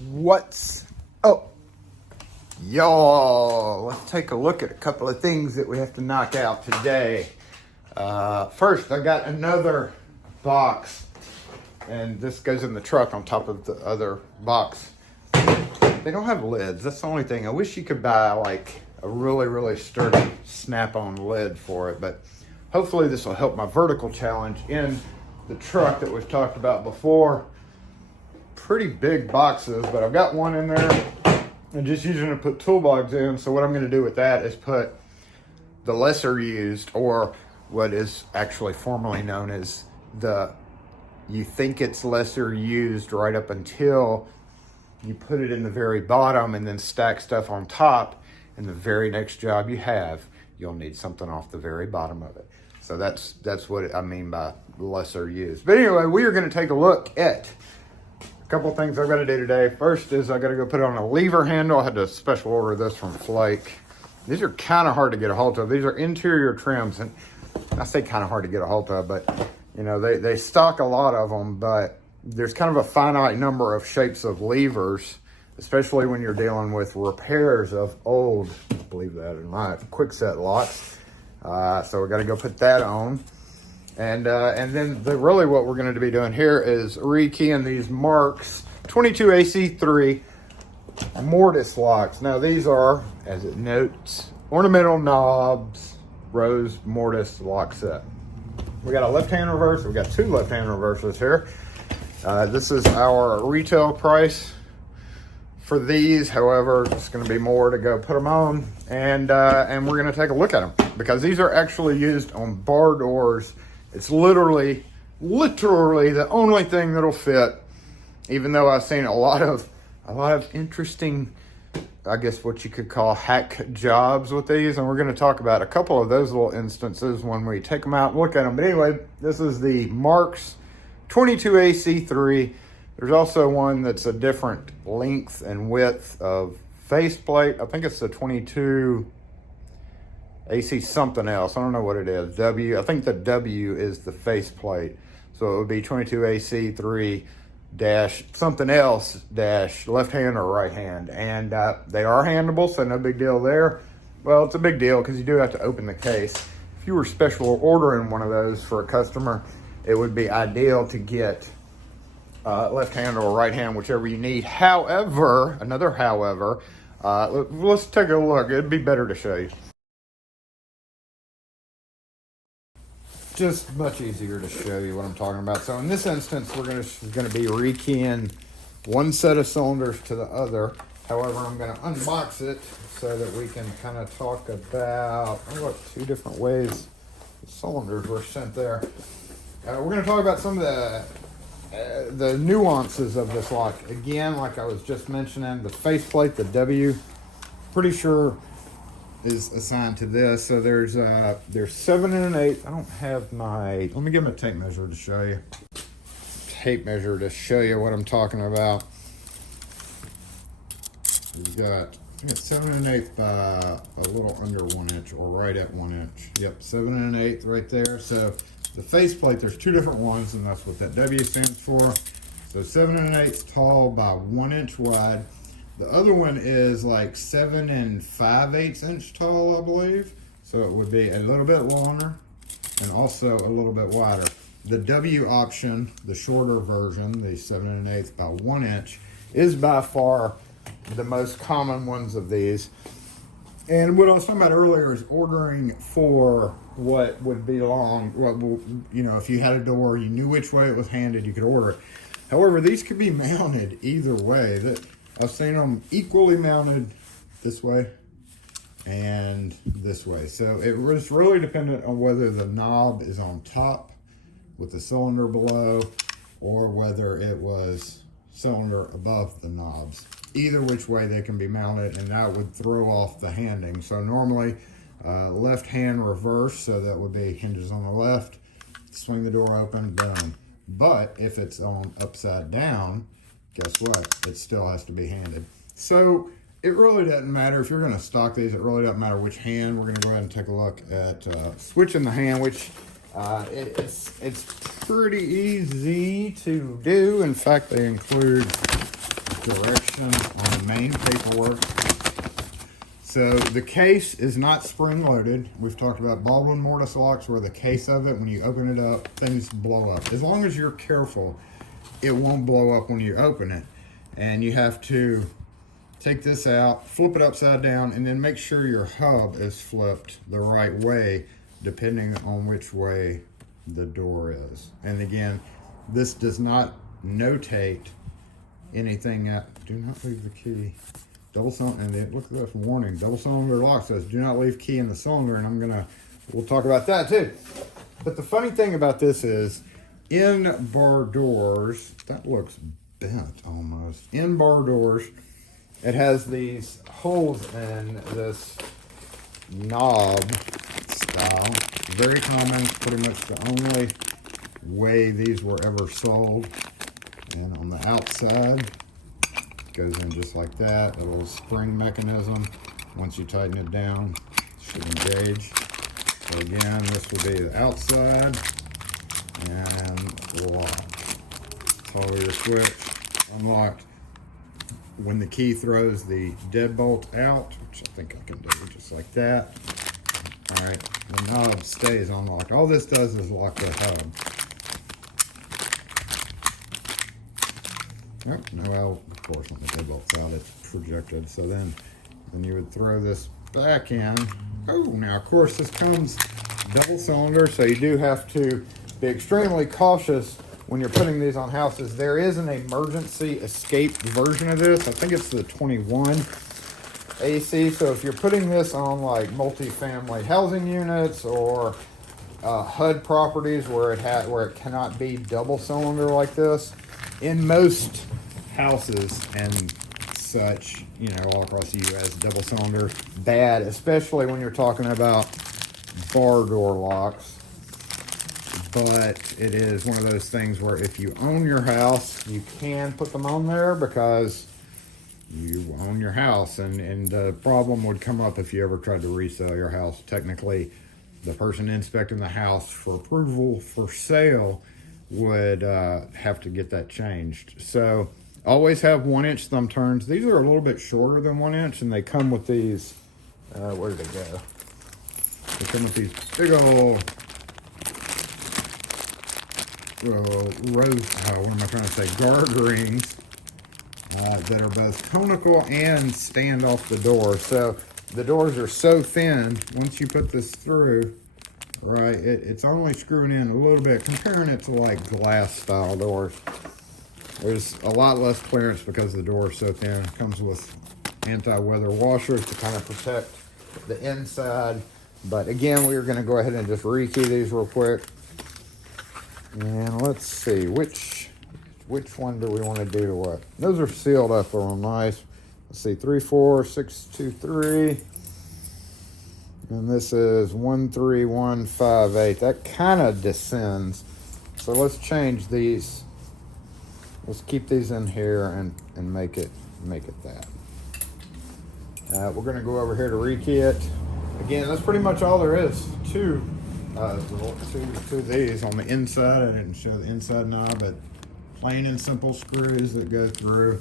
What's up, y'all? Let's take a look at a couple of things that we have to knock out today. First, I got another box, and this goes in the truck on top of the other box. They don't have lids. That's the only thing. I wish you could buy like a really sturdy snap-on lid for it, but hopefully this will help my vertical challenge in the truck that we've talked about before. Pretty big boxes, but I've got one in there and just using it to put toolbox in. So what I'm going to do with that is put the lesser used, or what is actually formerly known as you think it's lesser used right up until you put it in the very bottom and then stack stuff on top, and the very next job you have, you'll need something off the very bottom of it. So that's what I mean by lesser used. But anyway, we are going to take a look at a couple of things I've got to do today. First is I got to go put it on a lever handle. I had to special order this from Flake. These are kind of hard to get a hold of. These are interior trims, and I say kind of hard to get a hold of, but you know, they stock a lot of them, but there's kind of a finite number of shapes of levers, especially when you're dealing with repairs of old, believe that or not, quick set locks. So we got to go put that on. And then really what we're going to be doing here is rekeying these Marks 22AC3 Mortise locks. Now these are, as it notes, ornamental knobs, rose Mortise lock set. We got a left-hand reverse. We got two left-hand reverses here. This is our retail price for these. However, it's going to be more to go put them on, and we're going to take a look at them because these are actually used on bar doors. It's literally the only thing that'll fit, even though I've seen a lot of interesting, I guess what you could call hack jobs with these. And we're going to talk about a couple of those little instances when we take them out and look at them. But anyway, this is the Marks 22AC3. There's also one that's a different length and width of faceplate. I think it's the 22 AC something else. I don't know what it is. I think the W is the faceplate. So it would be 22AC3 dash something else dash left hand or right hand. And they are handable, so no big deal there. Well, it's a big deal because you do have to open the case. If you were special ordering one of those for a customer, it would be ideal to get left hand or right hand, whichever you need. However, let's take a look. It'd be better to show you. Just much easier to show you what I'm talking about. So in this instance, we're going to be rekeying one set of cylinders to the other. However, I'm going to unbox it so that we can kind of talk about, two different ways the cylinders were sent there. We're going to talk about some of the nuances of this lock. Again, like I was just mentioning, the faceplate, the W, pretty sure is assigned to this. So there's 7 1/8. I don't have let me get my tape measure to show you. Tape measure to show you what I'm talking about. We've got 7 1/8 by a little under 1 inch, or right at 1 inch. Yep, 7 1/8 right there. So the faceplate, there's two different ones, and that's what that W stands for. So 7 1/8 tall by 1 inch wide. The other one is like 7 5/8 inch tall, I believe. So it would be a little bit longer and also a little bit wider. The W option, the shorter version, the 7 1/8 by 1 inch, is by far the most common ones of these. And what I was talking about earlier is ordering for what would be long. Well, you know, if you had a door, you knew which way it was handed, you could order it. However, these could be mounted either way. I've seen them equally mounted this way and this way. So it was really dependent on whether the knob is on top with the cylinder below, or whether it was cylinder above the knobs. Either which way they can be mounted, and that would throw off the handing. So normally left hand reverse, so that would be hinges on the left, swing the door open, boom. But if it's on upside down, guess what? It still has to be handed. So it really doesn't matter if you're going to stock these. It really doesn't matter which hand. We're going to go ahead and take a look at switching the hand, which it's pretty easy to do. In fact, they include direction on the main paperwork. So the case is not spring loaded. We've talked about Baldwin mortise locks where the case of it, when you open it up, things blow up. As long as you're careful, it won't blow up when you open it. And you have to take this out, flip it upside down, and then make sure your hub is flipped the right way, depending on which way the door is. And again, this does not notate anything at, do not leave the key. Double cylinder, and look at this warning, double cylinder lock says do not leave key in the cylinder, and we'll talk about that too. But the funny thing about this is, in bar doors, that looks bent almost. In bar doors, it has these holes in this knob style. Very common, pretty much the only way these were ever sold. And on the outside, goes in just like that. A little spring mechanism. Once you tighten it down, it should engage. So again, this will be the outside and lock. Toggle your switch, unlocked. When the key throws the deadbolt out, which I think I can do just like that. All right, the knob stays unlocked. All this does is lock the hub. Oh, no, well, of course, when the deadbolt's out, it's projected. So then you would throw this back in. Oh, now, of course, this comes double cylinder, so you do have to be extremely cautious when you're putting these on houses. There is an emergency escape version of this. I think it's the 21 AC. So if you're putting this on like multi-family housing units or HUD properties where it cannot be double cylinder like this, in most houses and such, you know, all across the U.S., double cylinder bad, especially when you're talking about bar door locks. But it is one of those things where if you own your house, you can put them on there because you own your house, and the problem would come up if you ever tried to resell your house. Technically, the person inspecting the house for approval for sale would have to get that changed. So always have 1-inch thumb turns. These are a little bit shorter than 1 inch, and they come with these, where did they go? They come with these big old guard rings that are both conical and stand off the door. So the doors are so thin, once you put this through, right, it's only screwing in a little bit, comparing it to like glass style doors. There's a lot less clearance because the door is so thin. It comes with anti-weather washers to kind of protect the inside. But again, we're going to go ahead and just rekey these real quick. And let's see, which one do we want to do to what? Those are sealed up real nice. Let's see, 34623. And this is 13158. That kind of descends. So let's change these. Let's keep these in here and make it that. We're going to go over here to rekey it. Again, that's pretty much all there is to these. On the inside, I didn't show the inside knob, but plain and simple screws that go through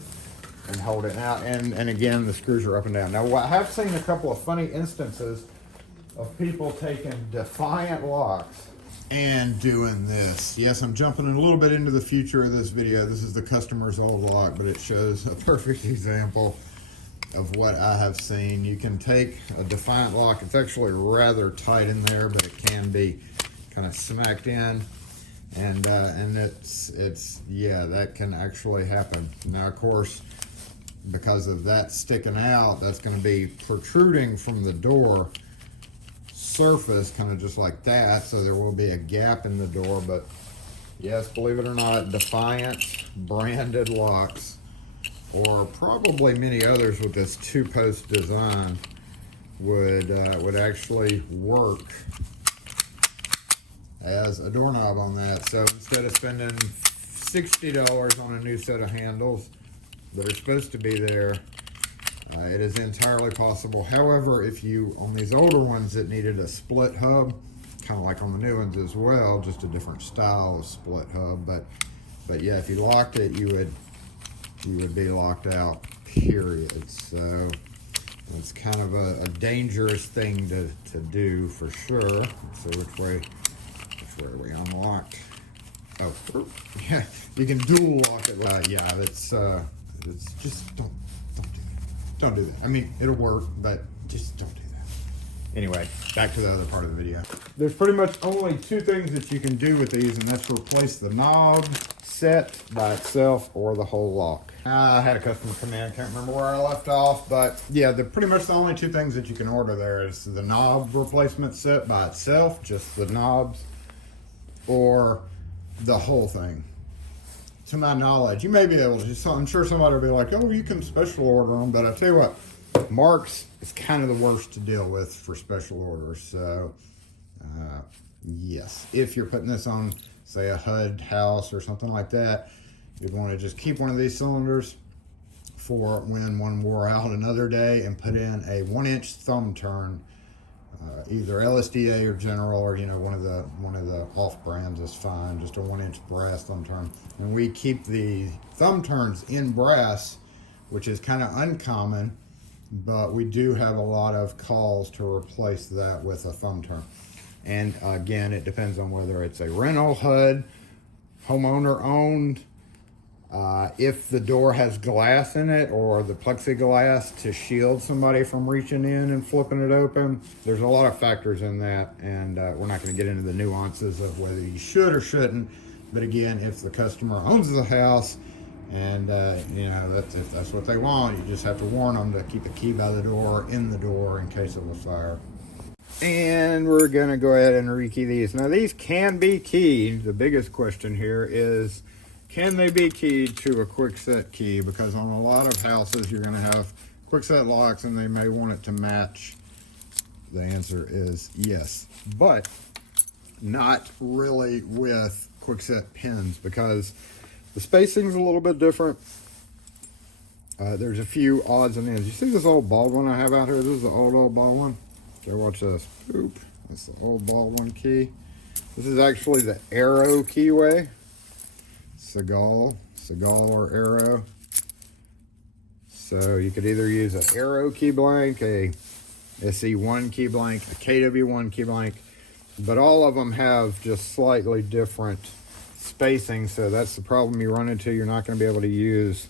and hold it out. And again, the screws are up and down. Now, I have seen a couple of funny instances of people taking Defiant locks and doing this. Yes, I'm jumping in a little bit into the future of this video. This is the customer's old lock, but it shows a perfect example of what I have seen. You can take a Defiant lock. It's actually rather tight in there, but it can be kind of smacked in. And it's yeah, that can actually happen. Now, of course, because of that sticking out, that's going to be protruding from the door surface, kind of just like that, so there will be a gap in the door. But yes, believe it or not, Defiant branded locks, or probably many others with this two-post design, would actually work as a doorknob on that. So instead of spending $60 on a new set of handles that are supposed to be there, it is entirely possible. However, if you, on these older ones that needed a split hub, kind of like on the new ones as well, just a different style of split hub, but yeah, if you locked it, you would you would be locked out, period. So it's kind of a dangerous thing to do for sure. So which way are we unlocked? Oh, yeah, you can dual lock it. Yeah, it's just don't do that. Don't do that. I mean, it'll work, but just don't do that. Anyway, back to the other part of the video. There's pretty much only two things that you can do with these, and that's replace the knob set by itself or the whole lock. I had a customer come in, I can't remember where I left off, but yeah, they're pretty much the only two things that you can order there is the knob replacement set by itself, just the knobs, or the whole thing. To my knowledge, you may be able to, I'm sure somebody will be like, oh, you can special order them, but I tell you what, marks is kind of the worst to deal with for special orders. So yes, if you're putting this on, say, a HUD house or something like that, you'd want to just keep one of these cylinders for when one wore out another day and put in a 1-inch thumb turn, either LSDA or General, or one of the off brands is fine. Just a 1-inch brass thumb turn. And we keep the thumb turns in brass, which is kind of uncommon, but we do have a lot of calls to replace that with a thumb turn. And again, it depends on whether it's a rental HUD, homeowner owned, if the door has glass in it or the plexiglass to shield somebody from reaching in and flipping it open. There's a lot of factors in that, and we're not going to get into the nuances of whether you should or shouldn't. But again, if the customer owns the house and if that's what they want, you just have to warn them to keep a key by the door, in the door, in case of a fire. And we're going to go ahead and rekey these. Now these can be keyed. The biggest question here is, can they be keyed to a quick set key? Because on a lot of houses, you're going to have quick set locks and they may want it to match. The answer is yes, but not really with quick set pins because the spacing's a little bit different. There's a few odds and ends. You see this old bald one I have out here? This is the old bald one. Okay, watch this. Oop. That's the old bald one key. This is actually the arrow keyway. Seagull or arrow. So you could either use an arrow key blank, a SE1 key blank, a KW1 key blank, but all of them have just slightly different spacing. So that's the problem you run into. You're not going to be able to use,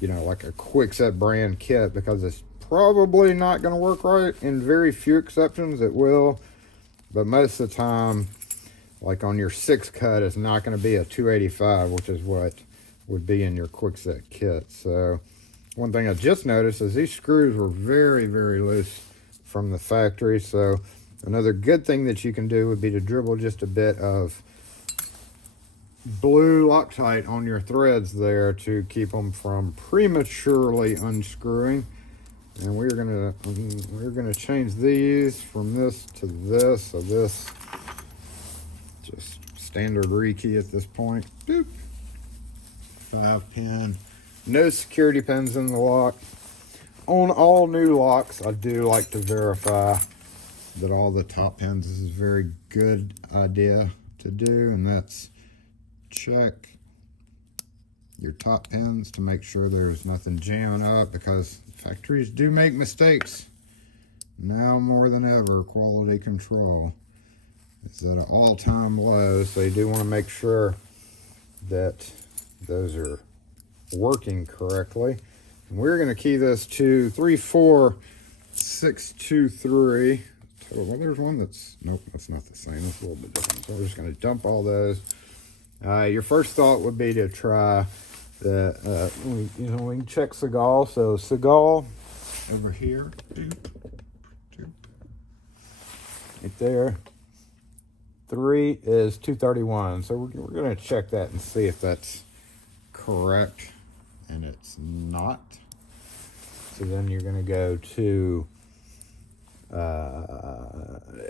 like a Quickset brand kit because it's probably not going to work right. In very few exceptions, it will, but most of the time, like on your 6 cut, it's not going to be a 285, which is what would be in your Quickset kit. So one thing I just noticed is these screws were very, very loose from the factory. So another good thing that you can do would be to dribble just a bit of blue Loctite on your threads there to keep them from prematurely unscrewing. And we're gonna change these from this to this. So this just standard rekey at this point. Boop. 5-pin. No security pins in the lock. On all new locks, I do like to verify that all the top pins. This is a very good idea to do, and that's check your top pins to make sure there's nothing jamming up, because factories do make mistakes. Now more than ever, quality control is at an all-time low, so you do want to make sure that those are working correctly. And we're going to key this to 34623. Well, there's one that's, nope, that's not the same. It's a little bit different. So we're just going to dump all those. Your first thought would be to try the, we can check Seagull. So Seagull over here, right there. 3 is 231. So we're going to check that and see if that's correct, and it's not. So then you're going to go to,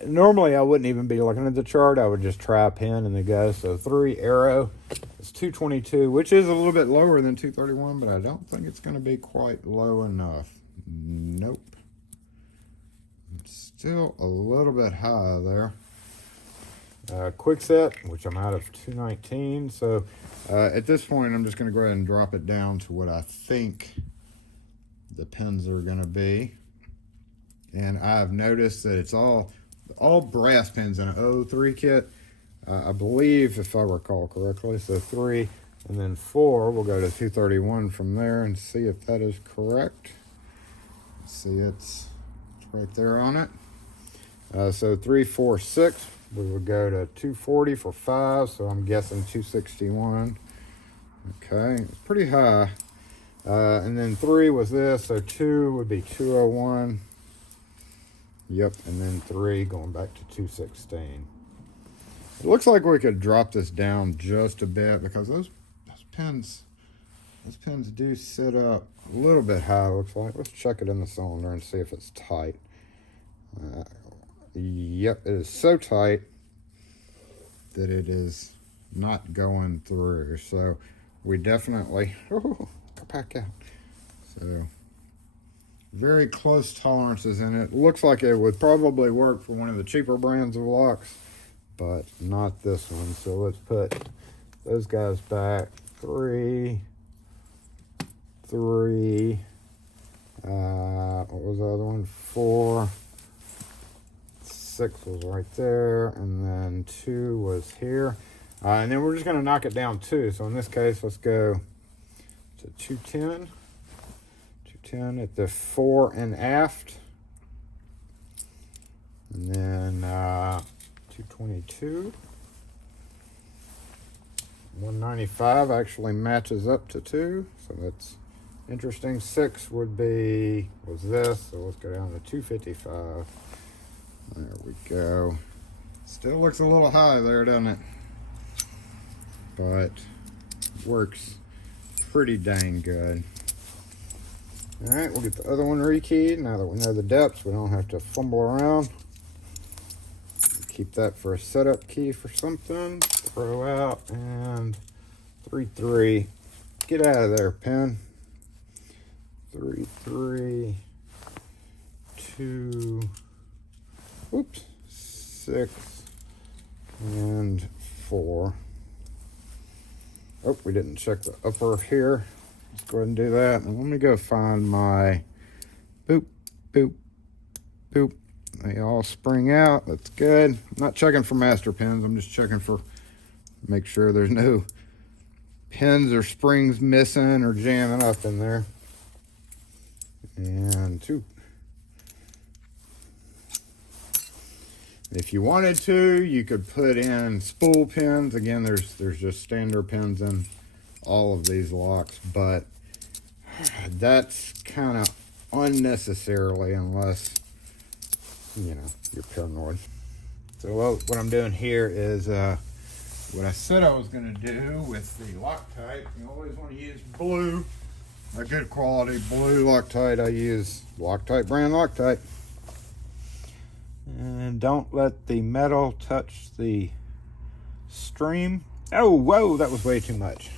normally I wouldn't even be looking at the chart. I would just try a pin and then go. So 3 arrow is 222, which is a little bit lower than 231, but I don't think it's going to be quite low enough. Nope. It's still a little bit high there. quick set, which I'm out of 219. So at this point, I'm just going to go ahead and drop it down to what I think the pins are going to be. And I've noticed that it's all brass pins in an 03 kit. I believe, if I recall correctly, so 3 and then 4, we'll go to 231 from there and see if that is correct. See, it's right there on it. So 3, 4, 6, we would go to 240 for 5, so I'm guessing 261. Okay, it's pretty high. And then 3 was this, so 2 would be 201. Yep, and then 3 going back to 216. It looks like we could drop this down just a bit because those pins do sit up a little bit high, looks like. Let's check it in the cylinder and see if it's tight. Yep, it is so tight that it is not going through. So we definitely, go back out. So very close tolerances in it. Looks like it would probably work for one of the cheaper brands of locks, but not this one. So let's put those guys back. 3, what was the other one? 4, 6 was right there, and then 2 was here. And then we're just gonna knock it down 2. So in this case, let's go to 210. 210 at the fore and aft. And then 222. 195 actually matches up to 2, so that's interesting. 6 was this, so let's go down to 255. There we go. Still looks a little high there, doesn't it? But works pretty dang good. All right, we'll get the other one rekeyed. Now that we know the depths, we don't have to fumble around. Keep that for a setup key for something. Throw out and 3, 3. Get out of there, pin. 3, 3, 2. Oops. 6 and 4. Oh, we didn't check the upper here. Let's go ahead and do that. And let me go find my boop, boop, boop. They all spring out. That's good. I'm not checking for master pins. I'm just checking for, make sure there's no pins or springs missing or jamming up in there. And 2. If you wanted to, you could put in spool pins. Again, there's just standard pins in all of these locks, but that's kind of unnecessarily, unless, you know, you're paranoid. So what I'm doing here is what I said I was going to do with the Loctite. You always want to use blue, a good quality blue Loctite. I use Loctite brand Loctite. And don't let the metal touch the stream. Oh, whoa, that was way too much.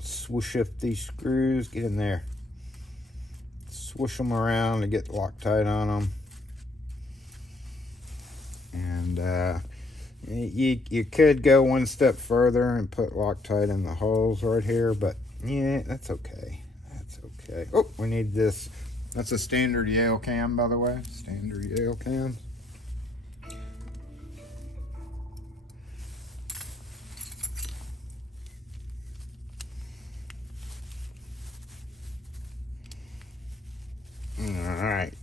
Swoosh up these screws, get in there. Swoosh them around to get Loctite on them. And you could go one step further and put Loctite in the holes right here, but yeah, that's okay. That's okay. Oh, we need this. That's a standard Yale cam, by the way. Standard Yale cam. Alright,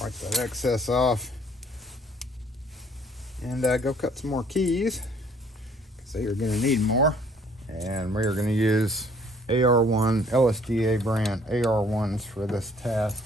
wipe that excess off and go cut some more keys because they are going to need more. And we are going to use AR1 LSDA brand AR1s for this task.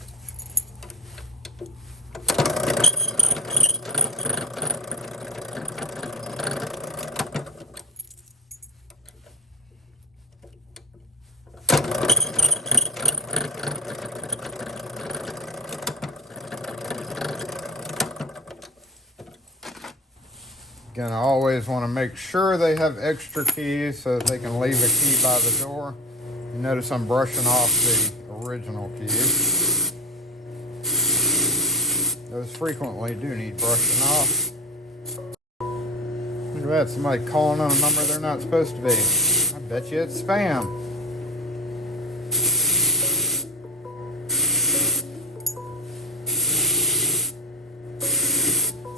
Again, I always want to make sure they have extra keys so that they can leave a key by the door. You notice I'm brushing off the original keys. those frequently do need brushing off. Look at that, somebody calling on a number they're not supposed to be. I bet you it's spam.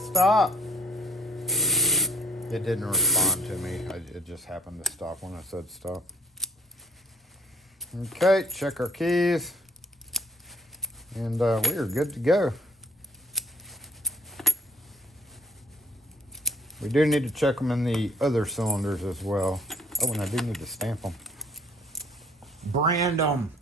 Stop. It didn't respond to me. It just happened to stop when I said stop. Okay, check our keys. And we are good to go. We do need to check them in the other cylinders as well. Oh, and I do need to stamp them. Brand them.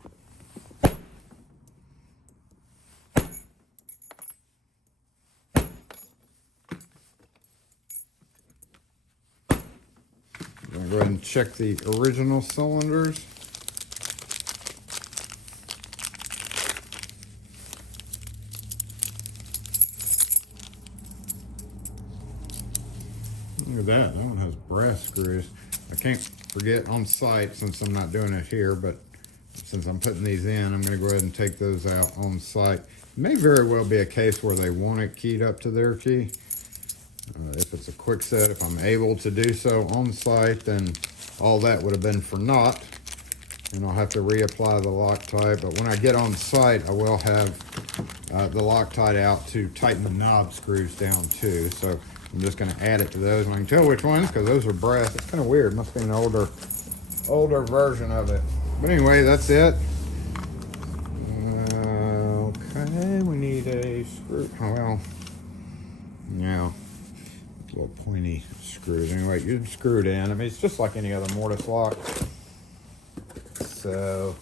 I'm going to go ahead and check the original cylinders. Look at that. That one has brass screws. I can't forget on site, since I'm not doing it here, but since I'm putting these in, I'm going to go ahead and take those out on site. It may very well be a case where they want it keyed up to their key. If it's a quick set, if I'm able to do so on site, then all that would have been for naught. And I'll have to reapply the Loctite. But when I get on site, I will have the Loctite out to tighten the knob screws down too. So I'm just going to add it to those. And I can tell which ones because those are brass. It's kind of weird. Must be an older version of it. But anyway, that's it. Okay, we need a screw. Oh, well, yeah. Little pointy screws. Anyway, you'd screw it in. I mean, it's just like any other mortise lock. So,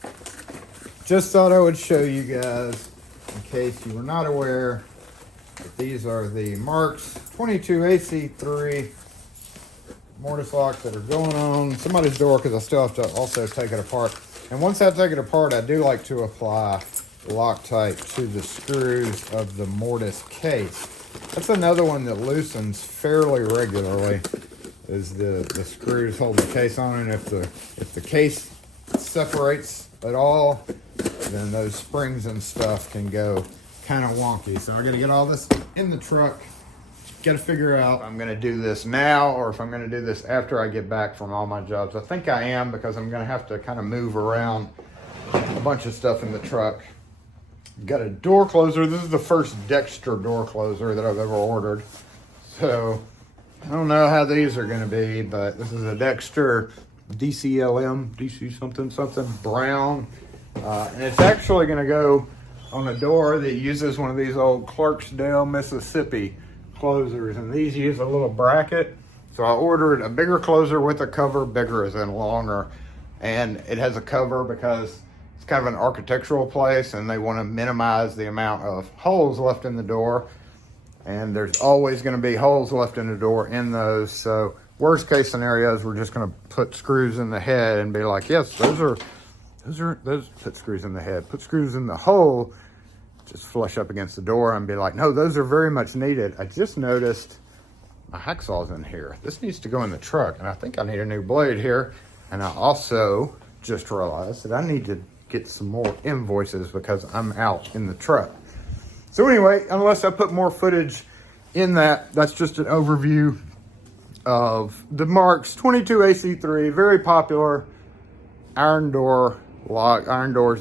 just thought I would show you guys, in case you were not aware, that these are the Marks 22 AC3 mortise locks that are going on somebody's door, because I still have to also take it apart. And once I take it apart, I do like to apply Loctite to the screws of the mortise case. That's another one that loosens fairly regularly, is the screws holding the case on. And if the case separates at all, then those springs and stuff can go kind of wonky. So I got to get all this in the truck. Got to figure out if I'm going to do this now or if I'm going to do this after I get back from all my jobs. I think I am, because I'm going to have to kind of move around a bunch of stuff in the truck. Got a door closer. This is the first Dexter door closer that I've ever ordered. So I don't know how these are going to be, but this is a Dexter DCLM, DC something brown. And it's actually going to go on a door that uses one of these old Clarksdale, Mississippi closers. And these use a little bracket. So I ordered a bigger closer with a cover, bigger as in longer. And it has a cover because it's kind of an architectural place and they want to minimize the amount of holes left in the door. And there's always going to be holes left in the door in those. So worst case scenarios, we're just going to put screws in the head and be like, yes, those put screws in the head, put screws in the hole, just flush up against the door and be like, no, those are very much needed. I just noticed my hacksaw's in here. This needs to go in the truck, and I think I need a new blade here. And I also just realized that I need to get some more invoices because I'm out in the truck. So anyway, unless I put more footage in that's just an overview of the Marks 22 AC3, very popular iron doors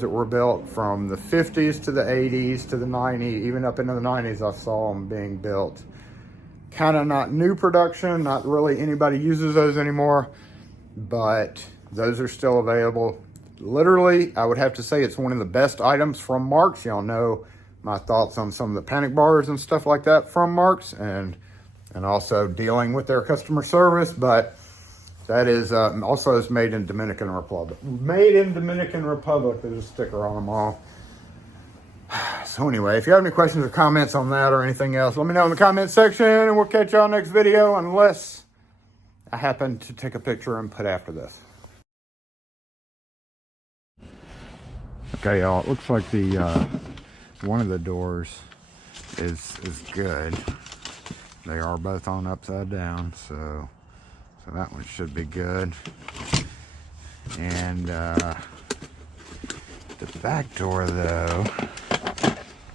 that were built from the 50s to the 80s to the 90s, even up into the 90s I saw them being built. Kind of not new production, not really anybody uses those anymore, but those are still available. Literally, I would have to say it's one of the best items from Marks. Y'all know my thoughts on some of the panic bars and stuff like that from Marks, and also dealing with their customer service. But that is also is made in Dominican Republic. Made in Dominican Republic. There's a sticker on them all. So anyway, if you have any questions or comments on that or anything else, let me know in the comment section, and we'll catch y'all next video, unless I happen to take a picture and put after this. Okay, y'all, it looks like the one of the doors is good. They are both on upside down, so that one should be good. And the back door, though,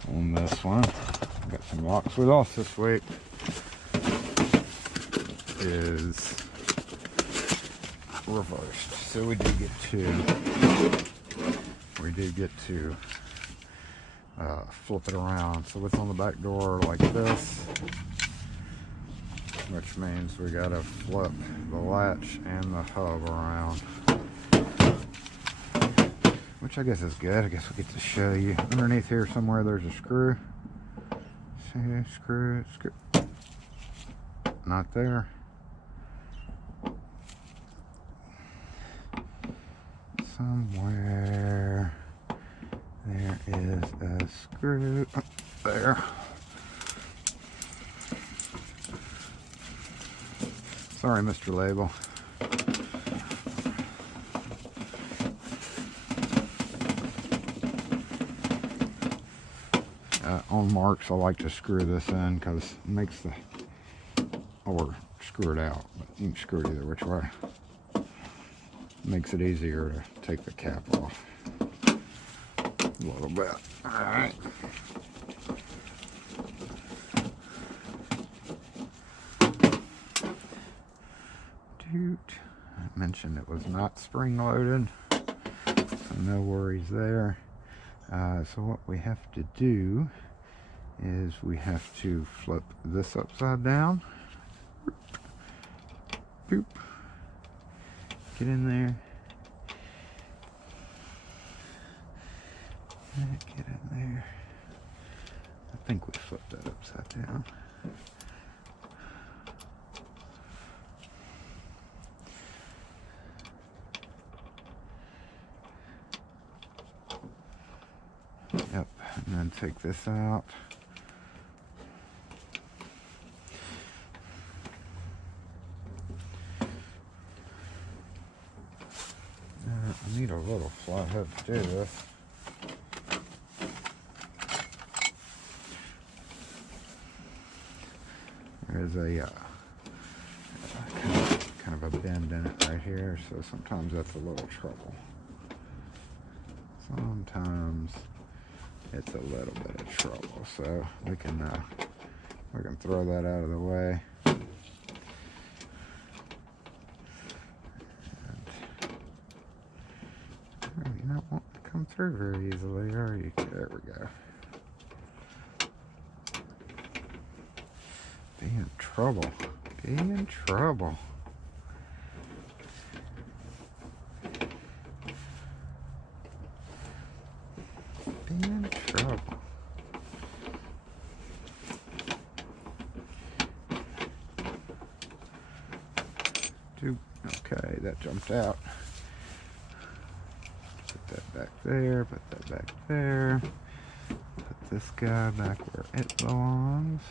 on this one, got some locks. We lost this week is reversed. So we did get to flip it around. So it's on the back door like this, which means we gotta flip the latch and the hub around, which I guess is good. I guess we get to show you. Underneath here somewhere there's a screw. See, screw. Not there. Somewhere there is a screw up there. Sorry, Mr. Label. On marks, I like to screw this in because it makes the, or screw it out, but you can screw it either which way. Makes it easier to take the cap off a little bit. All right. I mentioned it was not spring loaded, so no worries there. So what we have to do is we have to flip this upside down. Boop. Get in there. Get in there. I think we flipped that upside down. Yep, and then take this out. I need a little flathead to do this. There's a kind of a bend in it right here, so sometimes that's a little trouble. Sometimes it's a little bit of trouble, so we can throw that out of the way. You're not wanting to come through very easily, are you? There we go. Be in trouble. Be in trouble. Be in trouble. Okay, that jumped out. Put that back there, put that back there. Put this guy back where it belongs.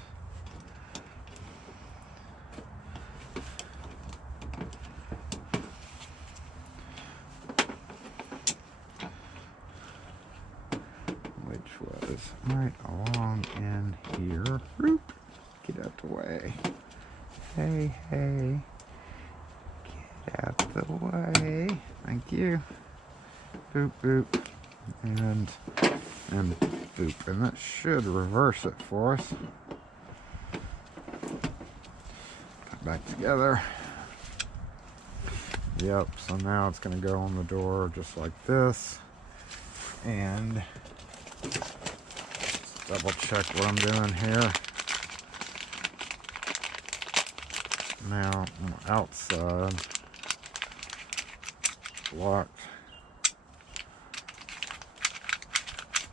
Which was right along in here. Roop. Get out the way. Hey, hey. Get out the way. Thank you. Boop, boop. And boop. And that should reverse it for us. Put back together. Yep, so now it's going to go on the door just like this. And let's double check what I'm doing here. Now, on the outside, locked,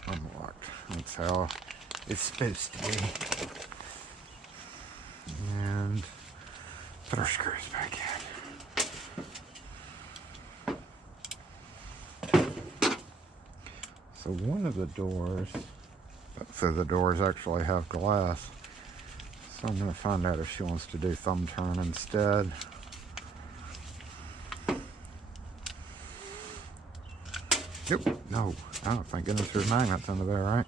unlocked. That's how it's supposed to be. And put our screws back in. So one of the doors, both of the doors actually have glass. So I'm going to find out if she wants to do thumb turn instead. Yep. No. Oh, thank goodness there's magnets under there, right?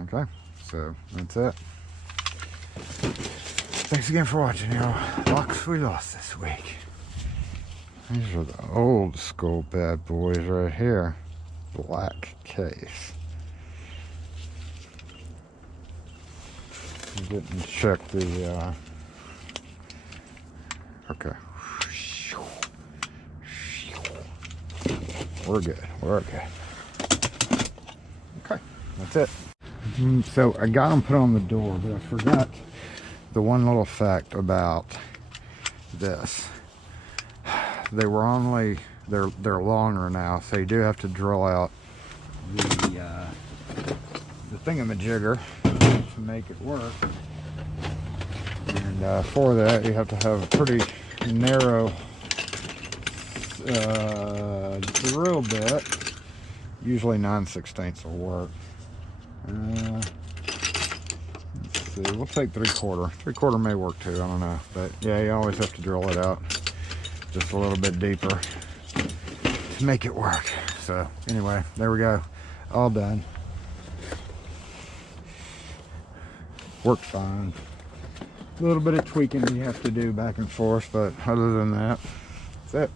Okay, so that's it. Thanks again for watching, y'all. Locks we lost this week. These are the old school bad boys right here. Black case. I didn't check the, okay. We're good, we're okay. Okay, that's it. So I got them put on the door, but I forgot the one little fact about this. They were only, they're longer now, so you do have to drill out the thingamajigger to make it work. And for that, you have to have a pretty narrow drill bit. Usually 9/16 will work. Let's see, we'll take 3/4. 3/4 may work too, I don't know. But yeah, you always have to drill it out just a little bit deeper to make it work. So anyway, there we go. All done. Worked fine. A little bit of tweaking you have to do back and forth, but other than that, that's it.